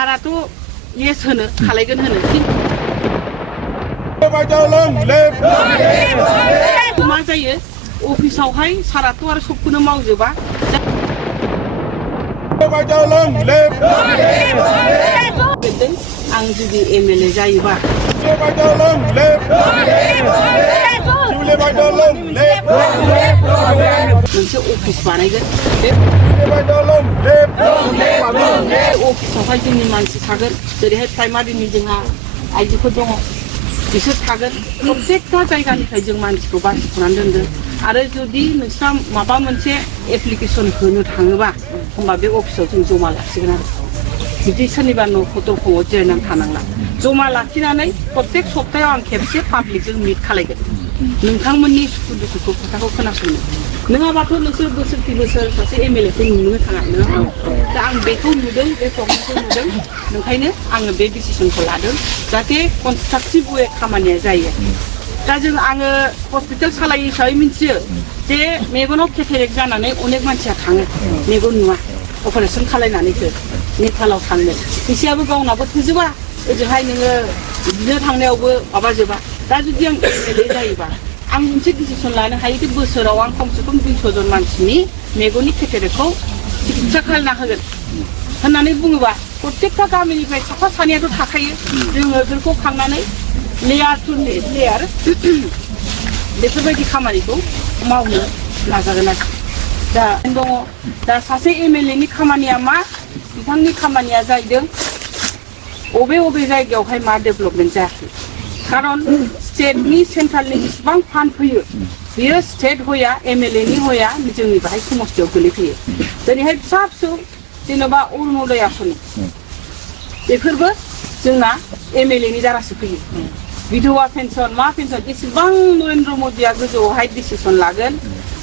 साराथ' yes होनो खालायगोन होनो मा जायो अफिसावहाय साराथ' आरो सबखौनो मावजोबा आं जुदि एमएलए जायोबा मोनसे अफिस बानायगोन अफिसावहाय जोंनि मानसि थागोन जेरैहाय प्राइमारिनि जोंहा आइजोफोर दङ बिसोर थागोन प्रत्येकटा जायगानिफ्राय जों मानसिखौ बासिख'नानै दोनगोन आरो जुदि नोंस्रा माबा मोनसे एप्लिकेसन होनो थाङोबा होमबा बे अफिसाव जों जमा लाखिगोन आरो बिदि सोरनिबा न'खर दरखङाव जिरायनानै थानांला जमा लाखिनानै प्रत्येक सप्तायाव आं खेबसे पाब्लिकजों मिट खालायगोन नोंथांमोननि सुखु दुखुखौ खोथाखौ खोनासंनो नङाबाथ' नोंसोर बोसोरखि बोसोर सासे एमएलएखौ नुनो थाङा नङा दा आं बेखौ नुदों बे प्रब्लेमखौ नुदों ओंखायनो आङो बे डिसिसनखौ लादों जाहाथे कनस्ट्राक्टिभ वे खामानिया जायो दा आङो हस्पिटाल सालायो हिसाबै मिथियो जे मेगनाव केटारेक्ट जानानै अनेक मानसिया थाङो मेगन नुवा अपारेसन खालायनानैसो नेपालाव थांनो फैसायाबो गावनाबो थोजोबा ओजोंहाय नोङो बिदिनो थांनायावबो माबाजोबा दा जुदि आं एमएलए जायोबा आं मोनसे डिसिसन लानो हायो कि बोसोराव आं खमसे खम 200 जन मानसिनि मेगननि केटारेक्टखौ चिकित्सा खालामना होगोन होननानै बुङोबा प्रत्येकटा गामिनिफ्राय साफा सानैयाथ' थाखायो जोङो बेफोरखौ खांनानै लेयार टु लेयार बेफोरबायदि खामानिखौ मावनो नाजागोन आरो दा दङ दा सासे एमएलएनि खामानिया मा बिथांनि खामानिया जाहैदों अबे जायगायावहाय मा डेभेलपमेन्ट जायाखै खारन स्टेटनि सेन्ट्रेलनि जेसेबां फान्ड फैयो बेयो स्टेट होया एमएलएनि होया जोंनि बाहाय समस्थियाव गोलैफैयो दिनैहाय फिसा फिसौ जेनेबा अरुणोदय आसनि बेफोरबो जोंना एमएलएनि दारासो फैयो विधवा पेन्सन मा पेन्सन जेसेबां नरेन्द्र मदिया गोजौआवहाय डिसिसन लागोन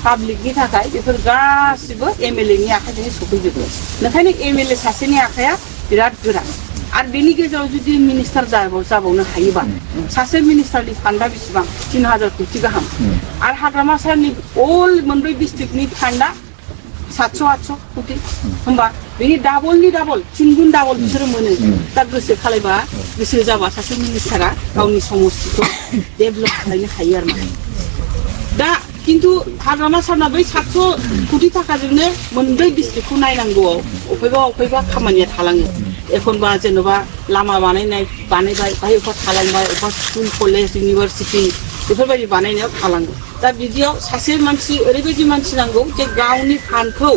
पाब्लिकनि थाखाय बेफोर गासिबो एमएलएनि आखाइजों सफैजोबो ओंखायनो एमएलए सासेनि आखाइया बिराद गोरा आरो बेनि गेजेराव जुदि मिनिस्टार जाबावनो हायोबा सासे मिनिस्टारनि फान्डा बेसेबां 3000 कोटी गाहाम आरो हाग्रामा सारनि अल मोनब्रै डिस्ट्रिक्टनि फान्डा 700-800 कोटी होमबा बेनि डाबलनि डाबल 3 गुन डाबल बिसोरो मोनो दा गोसो खालायबा गोसो जाबा सासे मिनिस्टारा गावनि समस्थिखौ डेभेलप खालामनो हायो आरो दा किन्तु हाग्रामा सारना बै 700 कोटी थाखाजोंनो मोनब्रै डिस्ट्रिक्टखौ नायनांगौआव अबेबा खामानिया थालाङो एखनबा जेनेबा लामा बानायबाय बाहाय अबेबा थालांबाय अबेबा स्कुल कलेज इउनिभार्सिटि बेफोरबायदि बानायनायाव थालाङो दा बिदियाव सासे मानसि ओरैबायदि मानसि नांगौ जे गावनि फान्डखौ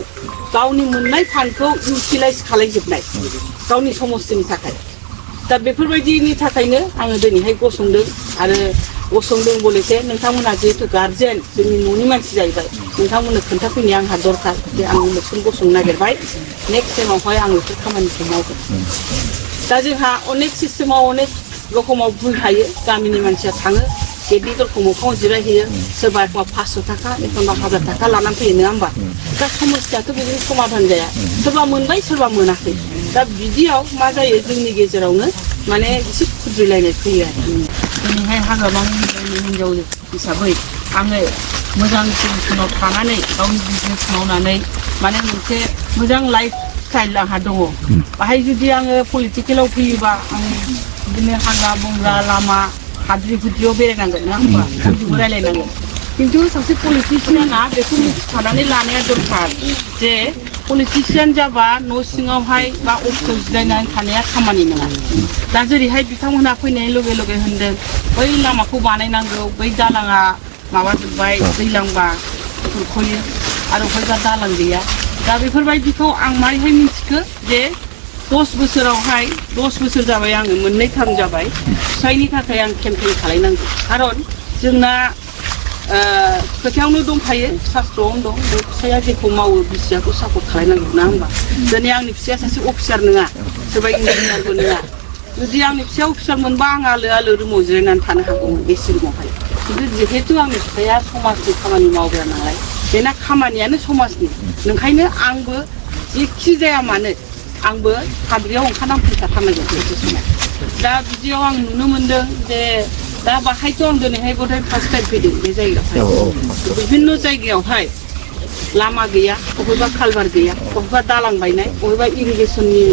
गावनि मोननाय फान्डखौ इउटिलाइज खालायजोबनाय गावनि समस्थिनि थाखाय दा बेफोरबायदिनि थाखायनो आङो दिनैहाय गसंदों आरो गसंदों बलेथे नोंथांमोनहा जिहेतु गार्जेन जोंनि न'नि मानसि जाहैबाय नोंथांमोननो खोन्थाफैनाया आंहा दरकार जे आं इलेक्सन गसंनो नागिरबाय नेक्स्ट टाइमावहाय आं बेफोर खामानिखौ मावगोन दा जोंहा अनेक सिस्टेमाव अनेक रखमाव भुल थायो गामिनि मानसिया थाङो गेटनि दरखं मोखाङाव जिरायहैयो सोरबा एखनबा 500 थाखा एखनबा 1000 थाखा लानानै फैयो नङा होमबा दा समस्याथ' बिदिनो समाधान जाया सोरबा मोनबाय सोरबा मोनाखै दा बिदियाव मा जायो जोंनि गेजेरावनो माने एसे खुद्रिलायनाय फैयो आरो दिनैहाय हाग्रामानि हिनजाव हिसाबै आङो मोजां पजिसनाव थानानै गावनि बिजनेस मावनानै माने मोनसे मोजां लाइफ स्टाइल आंहा दङ बाहाय जुदि आङो पलिटिकेलाव फैयोबा आं बिदिनो हाग्रा बंग्रा लामा हाद्रि हुद्रियाव बेरायनांगोन नङा होमबा बयजोंबो रायलायनांगोन किन्तु सासे पलिटिशियाना बेखौ मिथिखानानै लानाया दरकार जे पलिटिशियान जाबा न' सिङावहाय बा अफिसाव जिरायनानै थानाया खामानि नङा दा जेरैहाय बिथांमोनहा फैनाय लगे लगे होनदों बै लामाखौ बानायनांगौ बै दालाङा माबाजोब्बाय दैलांबा खुरख'यो आरो अबेबा दालां गैया दा बेफोरबायदिखौ आं मारैहाय मिथिखो जे 10 बोसोरावहाय 10 बोसोर जाबाय आङो मोननै टार्म जाबाय फिसायनि थाखाय आं केम्पेइन खालायनांगौ खारन जोंना खोथायावनो दंखायो शास्त्रआवनो दं बे फिसाया जेखौ मावो बिसियाखौ सापर्ट खालायनांगौ ना होमबा दिनै आंनि फिसाया सासे अफिसार नङा सोरबा इन्जिनियारबो नङा जुदि आंनि फिसाया अफिसार मोनबा आं आलो रुमाव जिरायनानै थानो हागौमोन बे सिगाङावहाय किन्तु जिहेतु आंनि फिसाया समाजनि खामानि मावग्रा नालाय बेना खामानियानो समाजनि ओंखायनो आंबो जेखि जाया मानो आंबो हाद्रियाव ओंखारनानै फैखाथारनांगोन मोनसे समाव दा बिदियाव आं नुनो मोनदों जे दा बाहायथ' आं दिनैहाय गथाय फार्स्ट टाइम फैदों बे जायगायावहाय बिभिन्न जायगायावहाय लामा गैया अबेबा कालभार गैया अबेबा दालां बायनाय अबेबा इरिगेसननि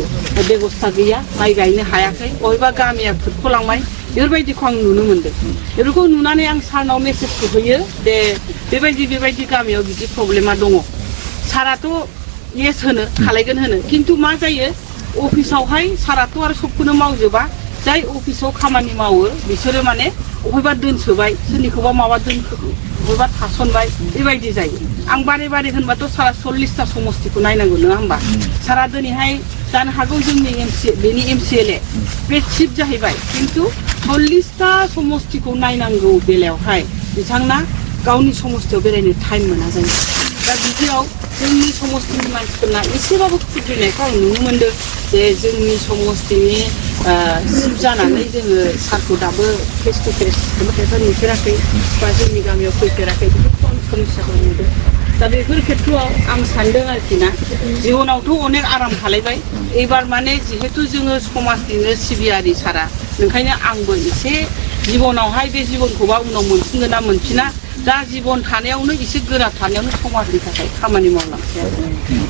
बेबस्था गैया माइ गायनो हायाखै बबेबा गामिया खुरख'लांबाय बेफोरबायदिखौ आं नुनो मोनदों बेफोरखौ नुनानै आं सारनाव मेसेजखौ होयो दे बेबायदि गामियाव बिदि प्रब्लेमा दङ साराथ' येस होनो खालायगोन होनो खिन्थु मा जायो अफिसावहाय साराथ' आरो सबखौनो मावजोबा जाय अफिसाव खामानि मावो बिसोरो माने बबेबा दोनसोबाय सोरनिखौबा माबा बबेबा थासनबाय बेबायदि जायो आं बारे बारे होनबाथ' सारा 40टा समस्तिखौ नायनांगौ नङा होमबा सारा दिनैहाय जानो हागौ जोंनि बेनि MCLA बे चिफ जाहैबाय खिन्थु 40टा समस्तिखौ नायनांगौ बेलायावहाय बिथांना गावनि समस्तियाव बेरायनो टाइम मोना जायो दा बिदियाव जोंनि समस्तिनि मानसिफोरना एसेबाबो खुद्रिनायखौ आं नुनो मोनदों जे जोंनि समस्तिनि चिफ जानानै जोङो सारखौ दाबो फेस टु फेस खायफा नुफेराखै बा जोंनि गामियाव फैफेराखै बेफोरखौ आं समस्याखौ नुदों दा बेफोर खेथ्रआव आं सानदों आरोखि ना जिबनावथ' अनेक आराम खालायबाय एबार माने जिहेतु जोङो समाजनिनो सिबियारि सारा ओंखायनो आंबो एसे जिबनावहाय बे जिबनखौबा उनाव मोनफिनगोन ना मोनफिना दा जिबन थानायावनो एसे गोरा थानायावनो समाजनि थाखाय खामानि मावलांसै आरो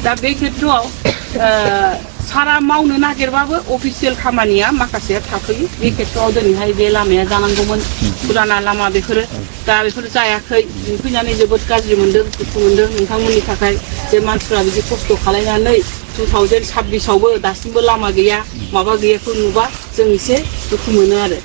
दा बे खेथ्रआव सारा मावनो नागिरबाबो अफिसियेल खामानिया माखासेया थाफैयो बे खेथ्रआव दिनैहाय बे लामाया जानांगौमोन फुराना लामा बेफोरो दा बेफोर जायाखै फैनानै जोबोद गाज्रि मोनदों दुखु मोनदों नोंथांमोननि थाखाय जे मानसिफ्रा बिदि खस्थ' खालायनानै 2026आवबो दासिमबो लामा गैया माबा गैयाखौ नुबा जों एसे दुखु मोनो आरो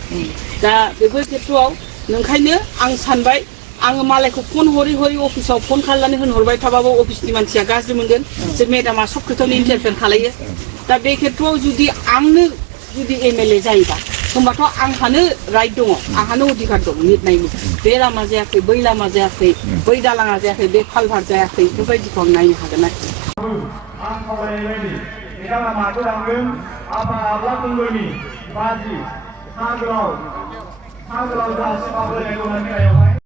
दा बेफोर खेथ्रआव नोंखायनो आं सानबाय आङो मालायखौ फन हरै अफिसाव फन खालामनानै होनहरबाय थाबाबो अफिसनि मानसिया गाज्रि मोनगोन जे मेडामा सब खोथायावनो इन्टारफेयार खालायो दा बे खेथ्रआव जुदि आंनो जुदि MLA जायोबा होमबाथ' आंहानो राइट दङ आंहानो अधिकार दं लिरनायनि बे लामा जायाखै बै लामा जायाखै बै दालाङा जायाखै बे कालभार जायाखै बेफोरबायदिखौ आं नायनो हागोन आरोखि आं खावलायनाय बायदि एका लामाखौ लांगोन आफा आब्ला खुंगुरनि बाजि सा गोलाव जासिमाबो लेंहरनायनि गायावहाय